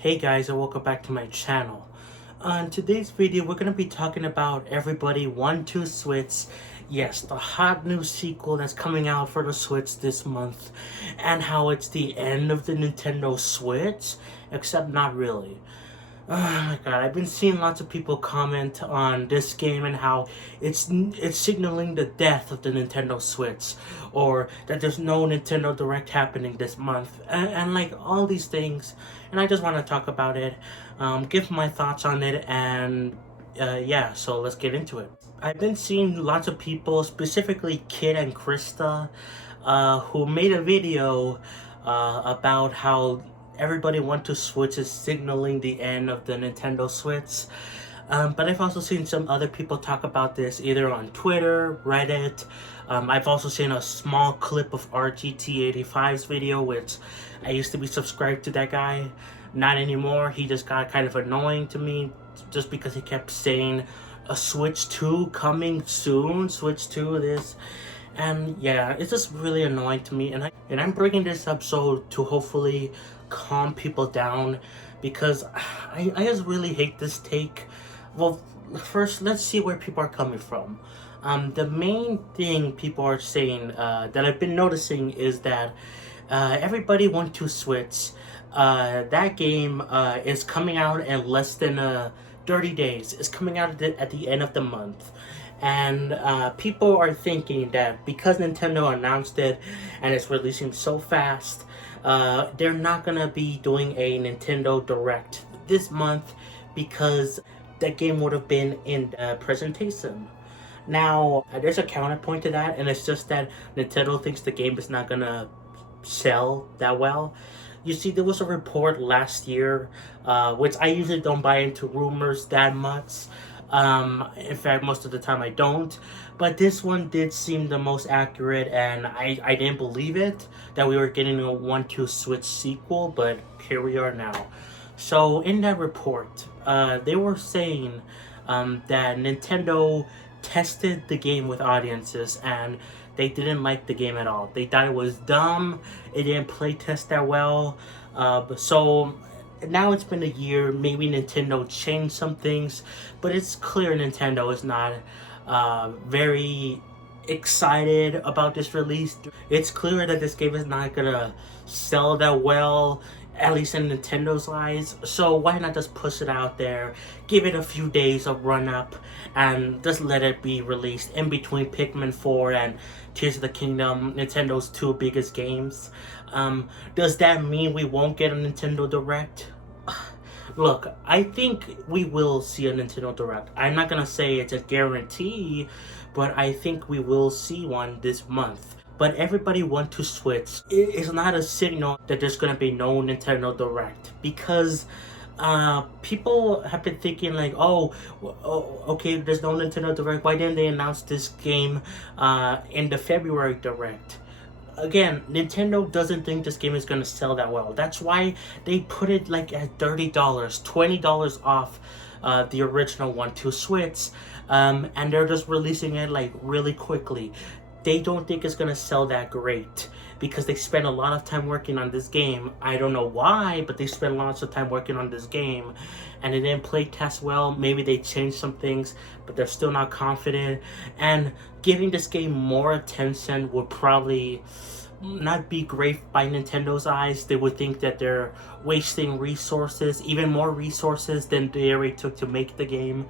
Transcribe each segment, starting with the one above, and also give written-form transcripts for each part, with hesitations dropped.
Hey guys, and welcome back to my channel. On today's video, we're going to be talking about Everybody Want to Switch. Yes, the hot new sequel that's coming out for the Switch this month, and how it's the end of the Nintendo Switch, except not really. Oh my god, I've been seeing lots of people comment on this game and how it's signaling the death of the Nintendo Switch, or that there's no Nintendo Direct happening this month, and like all these things. And I just want to talk about it, give my thoughts on it, and yeah, so let's get into it. I've been seeing lots of people, specifically Kid and Krista, who made a video about how Everybody Want to Switch is signaling the end of the Nintendo Switch. But I've also seen some other people talk about this either on Twitter, Reddit. I've also seen a small clip of RGT85's video, which I used to be subscribed to that guy. Not anymore. He just got kind of annoying to me just because he kept saying a Switch 2 coming soon, Switch 2 this. And yeah, it's just really annoying to me, and I'm bringing this up so to hopefully calm people down, because I just really hate this take. Well, first, let's see where people are coming from. The main thing people are saying that I've been noticing is that Everybody Want to Switch. That game is coming out in less than 30 days. It's coming out at the end of the month. And people are thinking that because Nintendo announced it and it's releasing so fast, they're not gonna be doing a Nintendo Direct this month because that game would have been in the presentation. Now, there's a counterpoint to that, and it's just that Nintendo thinks the game is not gonna sell that well. You see, there was a report last year, which I usually don't buy into rumors that much. In fact, most of the time I don't. But this one did seem the most accurate, and I didn't believe it, that we were getting a 1-2 Switch sequel, but here we are now. So, in that report, they were saying that Nintendo tested the game with audiences, and they didn't like the game at all. They thought it was dumb, it didn't play test that well, so now it's been a year, maybe Nintendo changed some things, but it's clear Nintendo is not very excited about this release. It's clear that this game is not gonna sell that well, at least in Nintendo's eyes, so why not just push it out there, give it a few days of run up, and just let it be released in between Pikmin 4 and Tears of the Kingdom, Nintendo's two biggest games. Does that mean we won't get a Nintendo Direct? Look, I think we will see a Nintendo Direct. I'm not gonna say it's a guarantee, but I think we will see one this month. But Everybody Want to Switch is not a signal that there's gonna be no Nintendo Direct, because people have been thinking like, oh, okay, there's no Nintendo Direct, why didn't they announce this game in the February Direct? Again, Nintendo doesn't think this game is gonna sell that well. That's why they put it like at $30, $20 off the original 1-2 Switch, and they're just releasing it like really quickly. They don't think it's gonna sell that great because they spent a lot of time working on this game. I don't know why, but they spent lots of time working on this game, and it didn't play test well. Maybe they changed some things, but they're still not confident. And giving this game more attention would probably not be great by Nintendo's eyes. They would think that they're wasting resources, even more resources than they already took to make the game.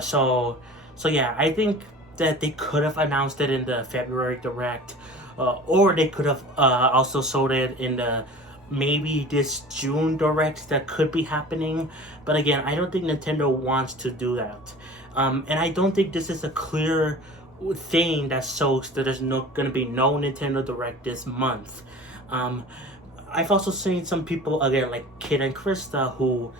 So yeah, I think that they could have announced it in the February Direct, or they could have also sold it in the maybe this June Direct that could be happening. But again, I don't think Nintendo wants to do that, and I don't think this is a clear thing that shows that there's gonna be no Nintendo Direct this month. I've also seen some people, again, like Kid and Krista, who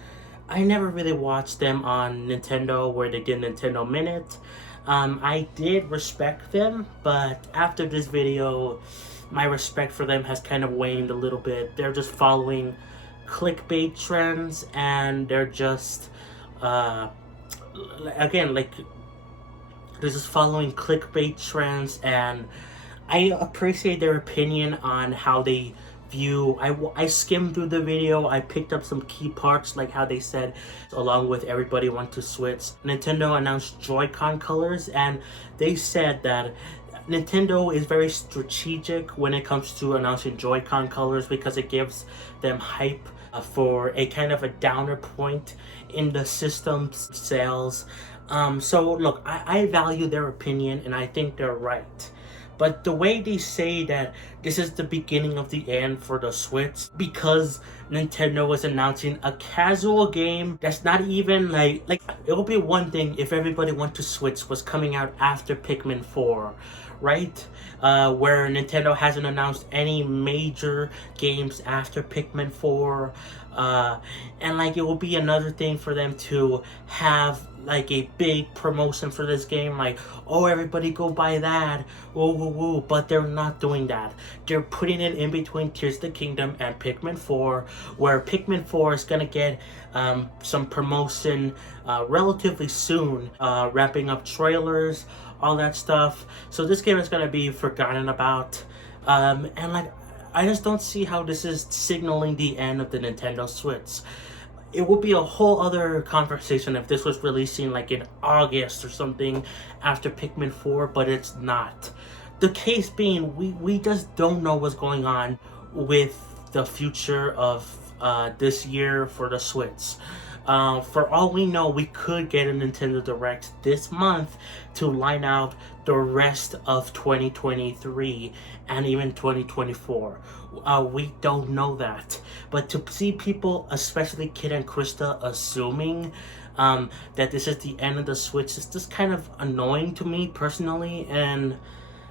I never really watched them on Nintendo where they did Nintendo Minute. I did respect them, but after this video, my respect for them has kind of waned a little bit. They're just following clickbait trends, and they're just, again, like, they're just following clickbait trends, and I appreciate their opinion on how they view. I skimmed through the video. I picked up some key parts, like how they said, along with everybody want to switch. Nintendo announced Joy-Con colors, and they said that Nintendo is very strategic when it comes to announcing Joy-Con colors because it gives them hype for a kind of a downer point in the system's sales. So look, I value their opinion and I think they're right. But the way they say that this is the beginning of the end for the Switch because Nintendo was announcing a casual game that's not even like it would be one thing if everybody want to Switch was coming out after Pikmin 4, right? Where Nintendo hasn't announced any major games after Pikmin 4. And like it will be another thing for them to have like a big promotion for this game, like, oh, everybody go buy that, woo woo woo. But they're not doing that. They're putting it in between Tears of the Kingdom and Pikmin 4, where Pikmin 4 is gonna get some promotion relatively soon, wrapping up trailers, all that stuff. So this game is gonna be forgotten about, and like I just don't see how this is signaling the end of the Nintendo Switch. It would be a whole other conversation if this was releasing like in August or something after Pikmin 4, but it's not. The case being, we just don't know what's going on with the future of this year for the Switch. For all we know, we could get a Nintendo Direct this month to line out the rest of 2023 and even 2024. We don't know that. But to see people, especially Kid and Krista, assuming that this is the end of the Switch is just kind of annoying to me personally. And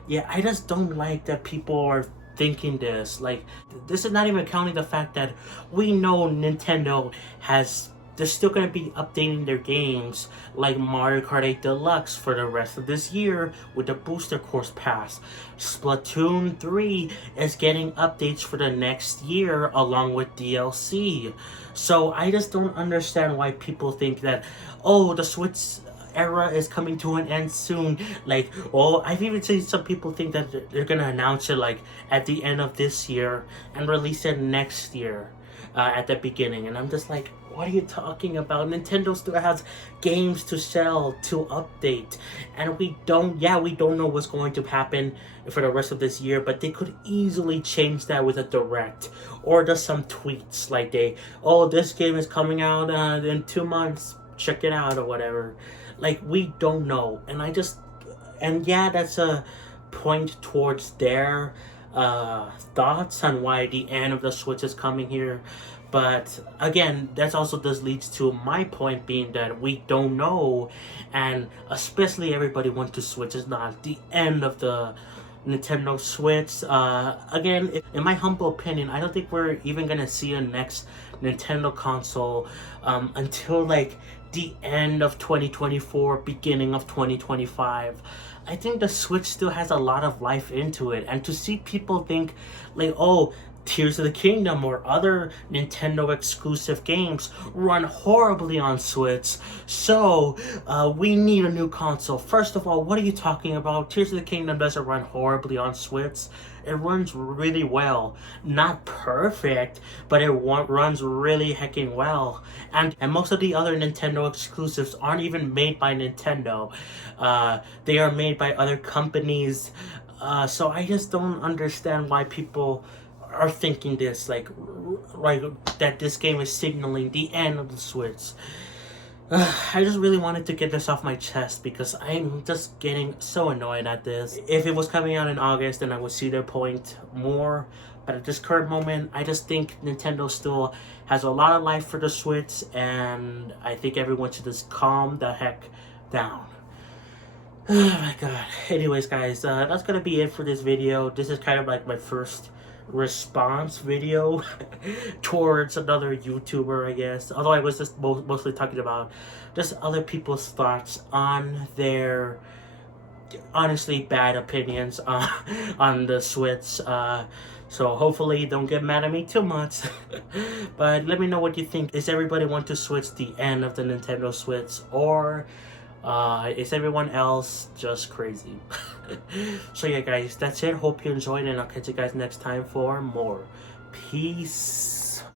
yeah, I just don't like that people are thinking this. Like, this is not even counting the fact that we know Nintendo has... They're still going to be updating their games like Mario Kart 8 Deluxe for the rest of this year with the Booster Course Pass. Splatoon 3 is getting updates for the next year along with DLC. So I just don't understand why people think that, oh, the Switch era is coming to an end soon. Like, oh, I've even seen some people think that they're going to announce it like at the end of this year and release it next year. At the beginning, and I'm just like, what are you talking about? Nintendo still has games to sell, to update, and we don't know what's going to happen for the rest of this year, but they could easily change that with a direct or just some tweets like this game is coming out in 2 months, check it out or whatever. Like, we don't know, and that's a point towards their thoughts on why the end of the Switch is coming here. But again, that also just leads to my point being that we don't know, and especially everybody wants to Switch is not the end of the Nintendo Switch. Again, in my humble opinion, I don't think we're even gonna see a next Nintendo console until like the end of 2024, beginning of 2025. I think the Switch still has a lot of life into it, and to see people think like, oh, Tears of the Kingdom or other Nintendo exclusive games run horribly on Switch, so we need a new console. First of all, what are you talking about? Tears of the Kingdom doesn't run horribly on Switch. It runs really well. Not perfect, but it runs really hecking well. And most of the other Nintendo exclusives aren't even made by Nintendo. They are made by other companies. So I just don't understand why people are thinking this, like that this game is signaling the end of the Switch. I just really wanted to get this off my chest because I'm just getting so annoyed at this. If it was coming out in August, then I would see their point more. But at this current moment, I just think Nintendo still has a lot of life for the Switch, and I think everyone should just calm the heck down. Oh my god. Anyways, guys, that's gonna be it for this video. This is kind of like my first response video towards another YouTuber, I guess. Although I was just mostly talking about just other people's thoughts on their honestly bad opinions on the Switch. So hopefully don't get mad at me too much. But let me know what you think. Is everybody want to Switch the end of the Nintendo Switch, or is everyone else just crazy? So yeah, guys, that's it. Hope you enjoyed, and I'll catch you guys next time for more Peace.